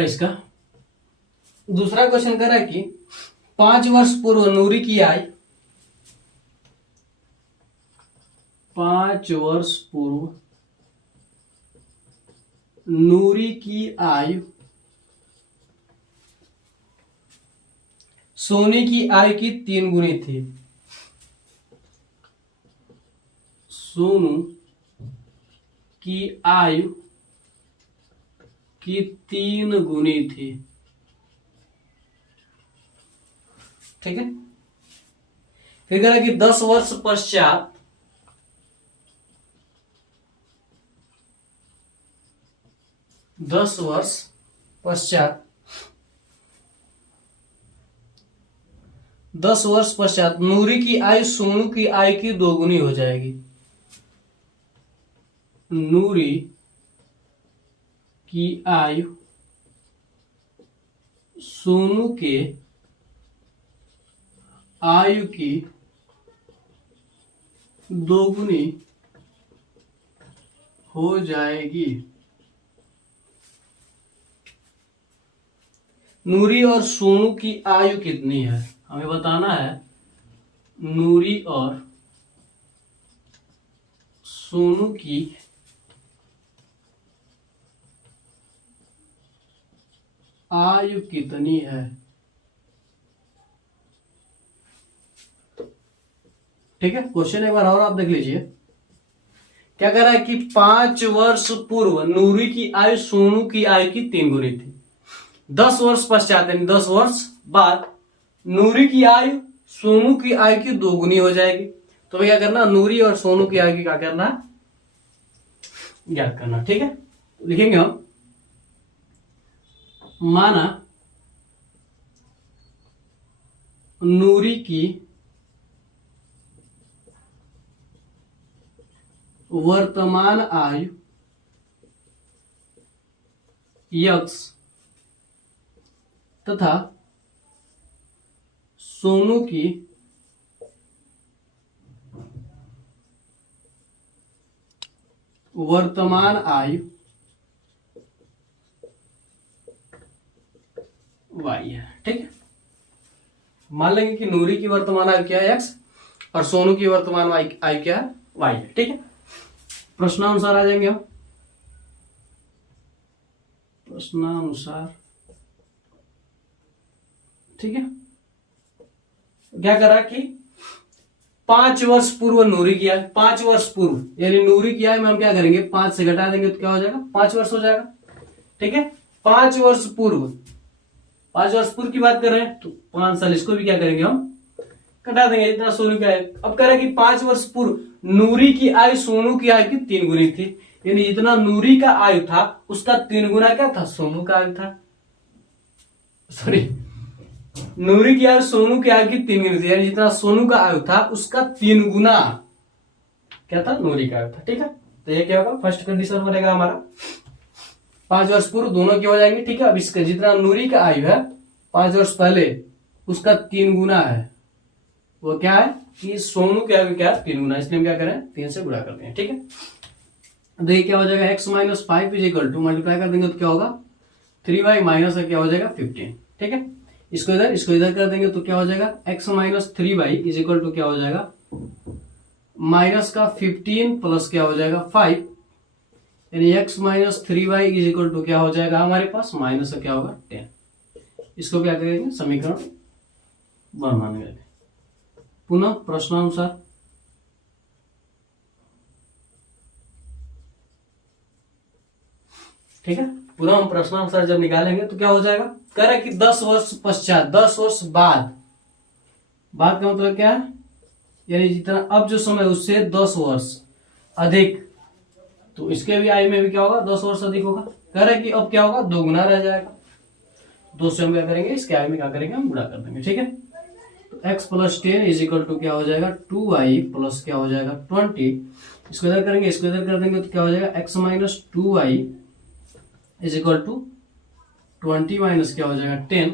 इसका दूसरा क्वेश्चन कर रहा है कि 5 वर्ष पूर्व नूरी की आयु 5 वर्ष पूर्व नूरी की आयु सोनी की आयु की 3 गुनी थी। सोनू की आयु की 3 गुनी थी। ठीक है, फिर कह रहा कि 10 वर्ष पश्चात 10 वर्ष पश्चात 10 वर्ष पश्चात नूरी की आयु सोनू की आयु की 2 गुनी हो जाएगी। नूरी की आयु सोनू के आयु की 2 गुनी हो जाएगी। नूरी और सोनू की आयु कितनी है हमें बताना है। नूरी और सोनू की आयु कितनी है। ठीक है, क्वेश्चन एक बार और आप देख लीजिए। क्या कह रहा है कि 5 वर्ष पूर्व नूरी की आयु सोनू की आयु की 3 गुनी थी। 10 वर्ष पश्चात यानी 10 वर्ष बाद नूरी की आयु सोनू की आयु की 2 गुनी हो जाएगी। तो क्या करना, नूरी और सोनू की आयु की क्या करना, ज्ञात करना। ठीक है, लिखेंगे हम। माना नूरी की वर्तमान आयु x तथा सोनू की वर्तमान आयु y है। ठीक है, मान लेंगे कि नूरी की वर्तमान आयु क्या है x और सोनू की वर्तमान आयु क्या है y है। ठीक है, प्रश्नानुसार आ जाएंगे हम। प्रश्नानुसार ठीक है, क्या करा कि 5 वर्ष पूर्व नूरी की आयु 5 वर्ष पूर्व यानी नूरी की आयु में हम क्या करेंगे, 5 से घटा देंगे तो क्या हो जाएगा, 5 वर्ष हो जाएगा। ठीक है, 5 वर्ष पूर्व 5 वर्ष पूर्व की बात कर रहे हैं तो 5 साल इसको भी क्या करेंगे हम घटा देंगे, इतना सोनू की आयु। अब कह रहे कि 5 वर्ष पूर्व नूरी की आयु सोनू की आयु की 3 गुनी थी, यानी जितना नूरी का आयु था उसका 3 गुना क्या था, सोनू का आयु था। सॉरी, नूरी की आयु सोनू की आयु की 3 गुनी थी, यानी जितना सोनू का आयु था उसका 3 गुना क्या था, नूरी का आयु था। ठीक है, तो ये क्या होगा, फर्स्ट कंडीशन बनेगा हमारा। 5 वर्ष पूर्व दोनों की हो जाएंगे। ठीक है, अब इसका जितना नूरी का आयु है 5 वर्ष पहले उसका 3 गुना है, वो क्या है कि सोनू के आगे क्या 3 गुना, इसलिए हम क्या करें 3 से गुणा करते हैं। ठीक है, देखिए क्या हो जाएगा, x minus 5 is equal to multiply कर देंगे तो क्या होगा 3y माइनस क्या हो जाएगा 15। ठीक है, इसको इधर कर देंगे तो क्या हो जाएगा x minus 3y is equal to क्या हो जाएगा माइनस का 15 प्लस क्या हो जाएगा 5, यानी x minus 3y is equal to क्या हो जाएगा हमारे पास माइनस का क्या होगा 10। इसको क्या करेंगे, समीकरण 1 मानेंगे। पुनः प्रश्नानुसार ठीक है, पुनः हम प्रश्नानुसार जब निकालेंगे तो क्या हो जाएगा, कह रहे कि 10 वर्ष पश्चात 10 वर्ष बाद का मतलब क्या है, यानी जितना अब जो समय उससे 10 वर्ष अधिक, तो इसके भी आयु में भी क्या होगा 10 वर्ष अधिक होगा। कह रहे कि अब क्या होगा 2 गुना रह जाएगा, 2 से हम क्या करेंगे इसके आयु में क्या करेंगे हम गुणा कर देंगे। ठीक है, x plus 10 is equal to क्या हो जाएगा 2y प्लस क्या हो जाएगा 20। इसको इधर करेंगे, इसको इधर कर देंगे तो क्या हो जाएगा x minus 2y is equal to 20 minus क्या हो जाएगा 10,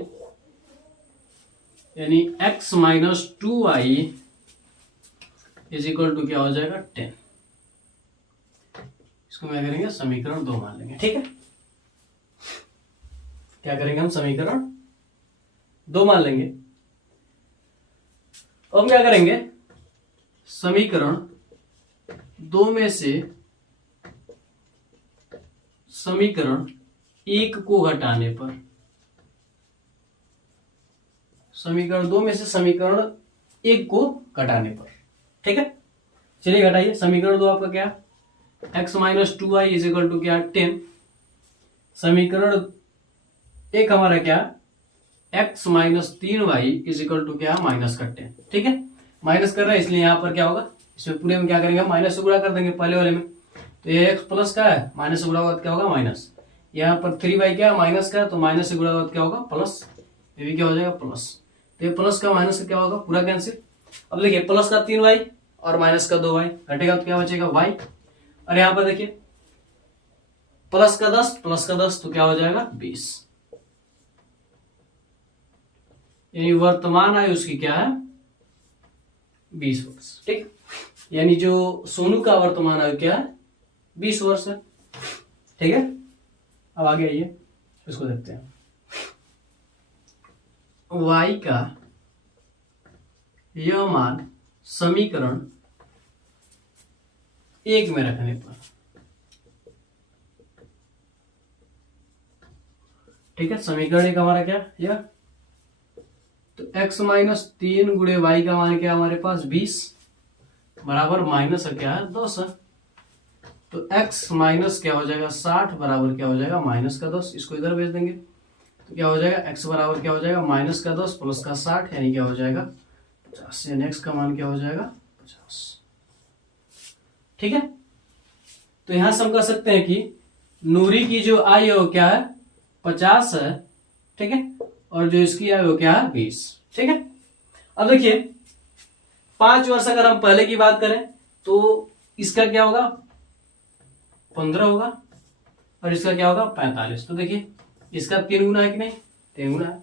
यानी x minus 2y is equal to क्या हो जाएगा 10। इसको क्या करेंगे समीकरण 2 मान लेंगे। ठीक है, क्या करेंगे हम, समीकरण 2 मान लेंगे। अब हम क्या करेंगे, समीकरण 2 में से समीकरण 1 को घटाने पर, समीकरण 2 में से समीकरण 1 को घटाने पर, ठीक है। चलिए घटाइए। समीकरण 2 आपका क्या, x minus 2y is equal to क्या, 10। समीकरण 1 हमारा क्या, x minus 3y is equal to क्या, माइनस का 10, ठीक है। माइनस कर रहे हैं इसलिए यहां पर क्या होगा, इसमें पूरे में क्या करेंगे, माइनस से गुणा कर देंगे पहले वाले में। तो ये x प्लस का है, माइनस से गुणा होगा क्या होगा, माइनस। यहाँ पर 3y क्या, माइनस का है, तो माइनस से गुणा होगा क्या होगा, प्लस। ये भी क्या हो जाएगा, प्लस। तो ये प्लस का माइनस से क्या होगा, पूरा कैंसिल। अब देखिए प्लस का 3y और माइनस का 2y घटेगा तो क्या बचेगा, y। और यहाँ पर देखिए प्लस का 10 तो क्या हो जाएगा, 20। यानी वर्तमान आयु उसकी क्या है, 20 वर्ष, ठीक। यानी जो सोनू का वर्तमान आयु क्या है, 20 वर्ष है, ठीक है। अब आगे आइए, इसको देखते हैं। y का यह मान समीकरण 1 में रखने पर, ठीक है। समीकरण 1 हमारा क्या, यह तो x माइनस 3 गुणे y का मान क्या हमारे पास, 20 बराबर माइनस क्या है, 10 है। तो x माइनस क्या हो जाएगा, 60 बराबर क्या हो जाएगा, माइनस का 10। इसको इधर भेज देंगे तो क्या हो जाएगा, x बराबर क्या हो जाएगा, माइनस का 10 प्लस का 60 यानी क्या हो जाएगा, 50। यानी x का मान क्या हो जाएगा, 50, ठीक है। तो यहां से हम कह सकते हैं कि नूरी की जो आयु है क्या है, 50 है, ठीक है। और जो इसकी आयु क्या है, 20, ठीक है। अब देखिए 5 वर्ष अगर हम पहले की बात करें तो इसका क्या होगा, 15 होगा, और इसका क्या होगा, 45। तो देखिए इसका 3 गुना है कि नहीं, 3 गुना है।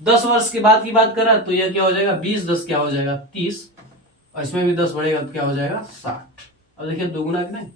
10 वर्ष के बाद की बात कर रहा है तो यह क्या हो जाएगा, 20 10 क्या हो जाएगा, 30, और इसमें भी 10 बढ़ेगा तो क्या हो जाएगा, 60। अब देखिए 2 गुना है कि नहीं,